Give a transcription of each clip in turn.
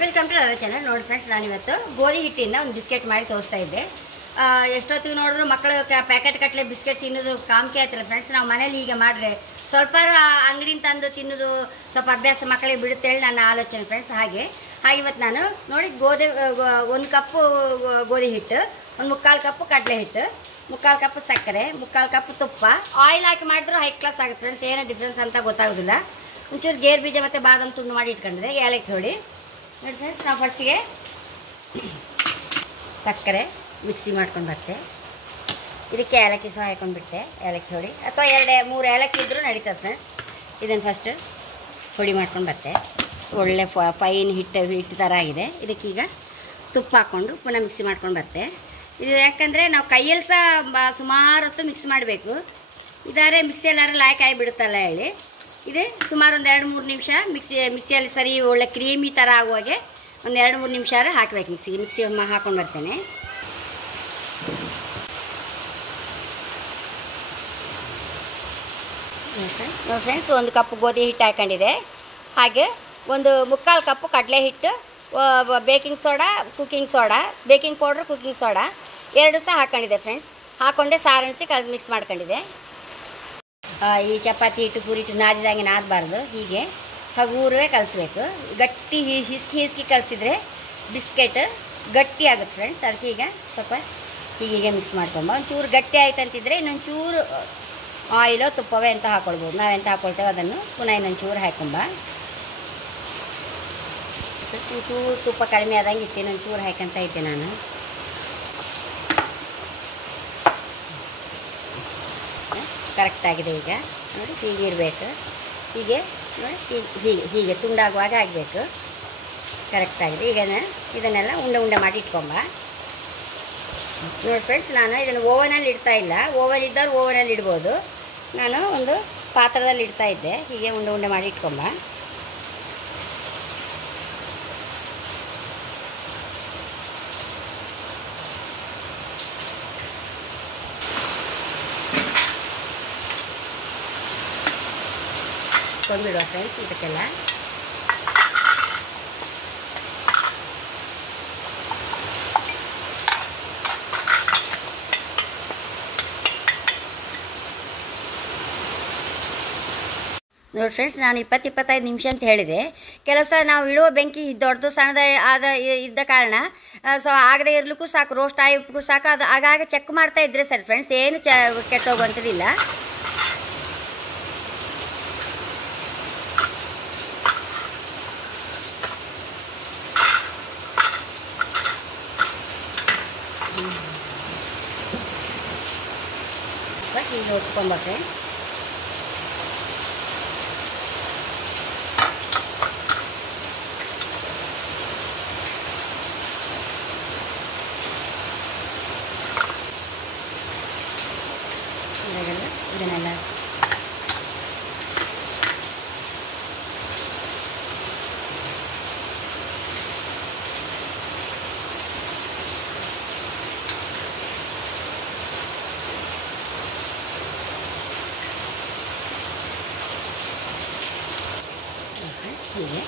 Welcome to our channel. ನೋಡಿ friends, ನಾನಿವತ್ತು ಗೋಧಿ ಹಿಟ್ಟಿಂದ ಒಂದು ಬಿಸ್ಕೆಟ್ ಮಾಡಿ ತೋರಿಸ್ತಾ ಇದ್ದೆ. ಎಷ್ಟೊತ್ತಿಗೆ ನೋಡಿದ್ರು ಮಕ್ಕಳು ಪ್ಯಾಕೆಟ್ ಕಟ್ಲೆ ಬಿಸ್ಕೆಟ್ ತಿನ್ನೋದು ಕಾಮಿಕೆ ಆಯ್ತಲ್ಲ ಫ್ರೆಂಡ್ಸ್. ನಾವು ಮನೇಲಿ ಈಗ ಮಾಡಿದ್ರೆ ಸ್ವಲ್ಪ ಅಂಗಡಿನ ತಂದು ತಿನ್ನೋದು ಸ್ವಲ್ಪ ಅಭ್ಯಾಸ ಮಕ್ಕಳಿಗೆ ಬಿಡುತ್ತೆ ಹೇಳಿ ನನ್ನ ಆಲೋಚನೆ ಫ್ರೆಂಡ್ಸ್. ಹಾಗೆ ಇವತ್ತು ನಾನು ನೋಡಿ ಒಂದು ಕಪ್ಪು ಗೋಧಿ ಹಿಟ್ಟು, ಒಂದು 3/4 ಕಪ್ಪು ಕಡಲೆ ಹಿಟ್ಟು, 3/4 ಕಪ್ ಸಕ್ಕರೆ, 3/4 ಕಪ್ ತುಪ್ಪ, ಆಯಿಲ್ ಹಾಕಿ ಮಾಡಿದ್ರು ಹೈ ಕ್ಲಾಸ್ ಆಗುತ್ತೆ ಫ್ರೆಂಡ್ಸ್. ಏನೋ ಡಿಫ್ರೆನ್ಸ್ ಅಂತ ಗೊತ್ತಾಗೋದಿಲ್ಲ. ಒಂಚೂರು ಗೇರ್ ಬೀಜ ಮತ್ತು ಬಾದಾಮ್ ತುಂಡು ಮಾಡಿ ಇಟ್ಕೊಂಡ್ರೆ ಏಲಕ್ಕಿ ಹೊಡಿ. ನೋಡಿ ಫ್ರೆಂಡ್ಸ್, ನಾವು ಫಸ್ಟಿಗೆ ಸಕ್ಕರೆ ಮಿಕ್ಸಿ ಮಾಡ್ಕೊಂಡು ಬರ್ತೇವೆ. ಇದಕ್ಕೆ ಏಲಕ್ಕಿ ಸಹ ಹಾಕೊಂಡ್ಬಿಟ್ಟೆ, ಏಲಕ್ಕಿ ಹೊಡಿ ಅಥವಾ 2-3 ಏಲಕ್ಕಿ ಇದ್ದರೂ ನಡೀತದೆ ಫ್ರೆಂಡ್ಸ್. ಇದನ್ನು ಫಸ್ಟ್ ಹೊಡಿ ಮಾಡ್ಕೊಂಡು ಬರ್ತೇವೆ. ಒಳ್ಳೆ ಫೈನ್ ಹಿಟ್ಟು ಥರ ಆಗಿದೆ. ಇದಕ್ಕೀಗ ತುಪ್ಪ ಹಾಕ್ಕೊಂಡು ಪುನಃ ಮಿಕ್ಸಿ ಮಾಡ್ಕೊಂಡು ಬರ್ತೇವೆ. ಇದು ಯಾಕಂದರೆ ನಾವು ಕೈಯಲ್ಲಿ ಸಹ ಸುಮಾರು ಹೊತ್ತು ಮಿಕ್ಸ್ ಮಾಡಬೇಕು. ಇದಾರೆ ಮಿಕ್ಸಿಯಲ್ಲಾದ್ರೆ ಲಾಯ್ಕ್ ಆಗಿಬಿಡುತ್ತಲ್ಲ ಹೇಳಿ ಇದು ಸುಮಾರು ಒಂದು 2-3 ನಿಮಿಷ ಮಿಕ್ಸಿಯಲ್ಲಿ ಸರಿ ಒಳ್ಳೆ ಕ್ರೀಮಿ ಥರ ಆಗುವಾಗೆ ಒಂದು 2-3 ನಿಮಿಷ ಹಾಕಬೇಕು. ಮಿಕ್ಸಿ ಹಾಕೊಂಡು ಬರ್ತೇನೆ. ನೋಡಿ ಫ್ರೆಂಡ್ಸ್, 1 ಕಪ್ ಗೋಧಿ ಹಿಟ್ಟು ಹಾಕೊಂಡಿದೆ. ಹಾಗೆ ಒಂದು 3/4 ಕಪ್ಪು ಕಡಲೆ ಹಿಟ್ಟು, baking soda, cooking soda, baking powder, cooking soda 2 ಸಹ ಹಾಕೊಂಡಿದೆ ಫ್ರೆಂಡ್ಸ್. ಹಾಕ್ಕೊಂಡೆ ಸಾರಣಿಸಿ ಮಿಕ್ಸ್ ಮಾಡ್ಕೊಂಡಿದೆ. ಈ ಚಪಾತಿ ಹಿಟ್ಟು ಪೂರಿ ಹಿಟ್ಟು ನಾದಿದಂಗೆ ನಾದಬಾರ್ದು, ಹೀಗೆ ಹಗೂರವೇ ಕಲಿಸ್ಬೇಕು. ಗಟ್ಟಿ ಹಿಸ್ಕಿ ಕಲಿಸಿದ್ರೆ ಬಿಸ್ಕೆಟ್ ಗಟ್ಟಿ ಆಗುತ್ತೆ ಫ್ರೆಂಡ್ಸ್. ಅದಕ್ಕೆ ಈಗ ಸ್ವಲ್ಪ ಹೀಗೆ ಮಿಕ್ಸ್ ಮಾಡ್ಕೊಂಬ. ಒಂಚೂರು ಗಟ್ಟಿ ಆಯ್ತು ಅಂತಿದ್ರೆ ಇನ್ನೊಂಚೂರು ಆಯಿಲೋ ತುಪ್ಪವೇ ಅಂತ ಹಾಕ್ಕೊಳ್ಬೋದು. ನಾವೆಂತ ಹಾಕ್ಕೊಳ್ತೇವೆ ಅದನ್ನು ಪುನಃ ಇನ್ನೊಂಚೂರು ಹಾಕೊಂಬ. ಒಂಚೂರು ತುಪ್ಪ ಕಡಿಮೆ ಆದಂಗೆ ಇತ್ತು, ಇನ್ನೊಂಚೂರು ಹಾಕಂತ ಇದ್ದೆ ನಾನು. ಕರೆಕ್ಟಾಗಿದೆ. ಈಗ ನೋಡಿ ಹೀಗೆ ಇರಬೇಕು. ಹೀಗೆ ನೋಡಿ ಹೀಗೆ ತುಂಡಾಗುವಾಗ ಆಗಬೇಕು. ಕರೆಕ್ಟಾಗಿದೆ. ಈಗ ಇದನ್ನೆಲ್ಲ ಉಂಡೆ ಮಾಡಿ ಇಟ್ಕೊಂಬ. ನೋಡಿ ಫ್ರೆಂಡ್ಸ್, ನಾನು ಇದನ್ನು ಓವನಲ್ಲಿ ಇಡ್ತಾ ಇಲ್ಲ. ಓವನ್ ಇದ್ದವ್ರು ಓವನಲ್ಲಿ ಇಡ್ಬೋದು. ನಾನು ಒಂದು ಪಾತ್ರದಲ್ಲಿ ಇಡ್ತಾ ಇದ್ದೆ. ಹೀಗೆ ಉಂಡೆ ಮಾಡಿ ಇಟ್ಕೊಂಬ. ಕೊಂಡ್ಬಿಡುವ ಫ್ರೆಂಡ್ಸ್ ಇದಕ್ಕೆಲ್ಲ. ನೋಡಿ ಫ್ರೆಂಡ್ಸ್, ನಾನು 20-25 ನಿಮಿಷ ಅಂತ ಹೇಳಿದೆ. ಕೆಲವು ಸಲ ನಾವು ಇಡುವ ಬೆಂಕಿ ದೊಡ್ಡದು ಸಣ್ಣದ ಇದ್ದ ಕಾರಣ ಆಗದೆ ಇರಲಿಕ್ಕೂ ಸಾಕು, ರೋಸ್ಟ್ ಆಗಿಗೂ ಸಾಕು. ಅದು ಆಗಾಗ ಚೆಕ್ ಮಾಡ್ತಾ ಇದ್ರೆ ಸರಿ ಫ್ರೆಂಡ್ಸ್, ಏನು ಕೆಟ್ಟೋಗುವಂಥದ್ದಿಲ್ಲ. ಹೀಗೆ ಒತ್ಕೊಂಬ ಫ್ರೆಂಡ್ಸ್. ಇದನ್ನೆಲ್ಲ ಹೀಗೆ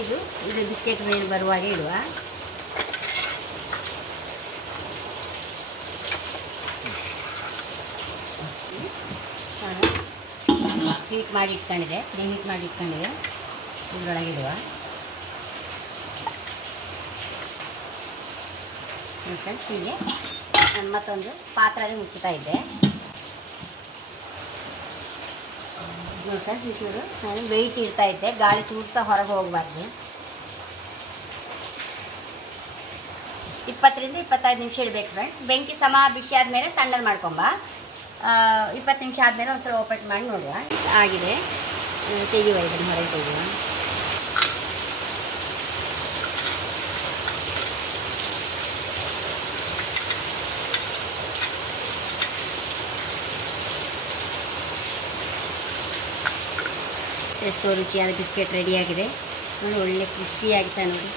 ಇದು ಬಿಸ್ಕೆಟ್ ಮೇಲೆ ಬರುವಾಗ ಇಡುವ. ಹೀಟ್ ಮಾಡಿ ಇಟ್ಕೊಂಡಿದೆ, ಇದರೊಳಗೆ ಇಡುವ. ಫ್ರೆಂಡ್ಸ್, ಹೀಗೆ ನಾನು ಮತ್ತೊಂದು ಪಾತ್ರೆಯಲ್ಲಿ ಮುಚ್ಚುತ್ತಾ ಇದ್ದೆ. ನೋಡಿ ಫ್ರೆಂಡ್ಸ್, ಇಷ್ಟೂರು ನಾನು ವೆಯ್ಟ್ ಇಡ್ತಾ ಇದ್ದೆ, ಗಾಳಿ ಚೂರು ಸಹ ಹೊರಗೆ ಹೋಗಬಾರ್ದು. 20-25 ನಿಮಿಷ ಇಡಬೇಕು ಫ್ರೆಂಡ್ಸ್. ಬೆಂಕಿ ಬಿಸಿ ಆದಮೇಲೆ ಸಣ್ಣದು ಮಾಡ್ಕೊಂಬ. 20 ನಿಮಿಷ ಆದಮೇಲೆ ಒಂದ್ಸಲ ಓಪನ್ ಮಾಡಿ ನೋಡುವ. ಆಗಿದೆ, ತೆಗೆಯುವ, ಇದನ್ನು ಹೊರಗೆ ತೆಗೆಯುವ. ಎಷ್ಟೋ ರುಚಿಯಾದ ಬಿಸ್ಕೆಟ್ ರೆಡಿಯಾಗಿದೆ ನೋಡಿ. ಒಳ್ಳೆ ಕ್ರಿಸ್ಪಿಯಾಗಿ ಸಹ ನೋಡಿ.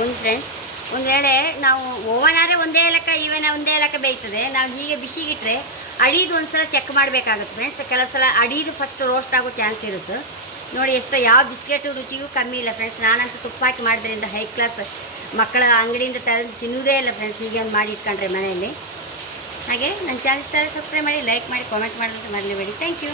ಒಂದು ಫ್ರೆಂಡ್ಸ್ ಒಂದು ವೇಳೆ ನಾವು ಓವನ್ ಆದರೆ ಒಂದೇ ಏಲಕ್ಕ ಬೇಯ್ತದೆ. ನಾವು ಹೀಗೆ ಬಿಸಿಗಿಟ್ರೆ ಅಡಿದು ಒಂದ್ಸಲ ಚೆಕ್ ಮಾಡಬೇಕಾಗುತ್ತೆ ಫ್ರೆಂಡ್ಸ್. ಕೆಲವು ಸಲ ಅಡಿದು ಫಸ್ಟ್ ರೋಸ್ಟ್ ಆಗೋ ಚಾನ್ಸ್ ಇರುತ್ತೆ. ನೋಡಿ ಎಷ್ಟು ಯಾವ ಬಿಸ್ಕೆಟ್ ರುಚಿಗೂ ಕಮ್ಮಿ ಇಲ್ಲ ಫ್ರೆಂಡ್ಸ್. ನಾನಂತೂ ತುಪ್ಪ ಹಾಕಿ ಮಾಡೋದ್ರಿಂದ ಹೈ ಕ್ಲಾಸ್ ಮಕ್ಕಳ ಅಂಗಡಿಯಿಂದ ತಂದು ತಿನ್ನೋದೇ ಇಲ್ಲ ಫ್ರೆಂಡ್ಸ್. ಹೀಗೆ ಒಂದು ಮಾಡಿ ಇಟ್ಕೊಂಡ್ರೆ ಮನೆಯಲ್ಲಿ. ಹಾಗೆ ನನ್ನ ಚಾನಲ್ ಇಷ್ಟ ಸಬ್ಸ್ಕ್ರೈಬ್ ಮಾಡಿ, ಲೈಕ್ ಮಾಡಿ, ಕಾಮೆಂಟ್ ಮಾಡೋದು ಮರಿಬೇಡಿ. Thank you.